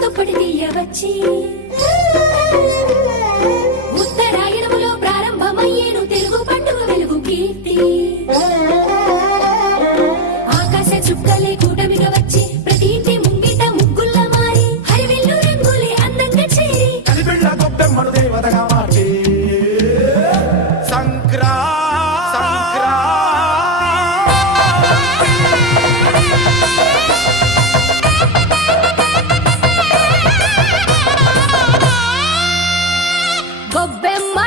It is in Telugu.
దుప్పటి తీయవచ్చి ఉత్తరాయణములో ప్రారంభమయ్యేను తెలుగు పండుగ వెలుగు కీర్తి ఆకాశ చుక్కలే కూటమిగా వచ్చి ప్రతి ఇంటి ముంగిట ముగ్గుల్లా మారి హరివిల్లు రంగులే అందంగా చేరి కలిపిళ్ళ గొప్పెమ్మను దేవతగా మార్చి గొబ్బెమ్మ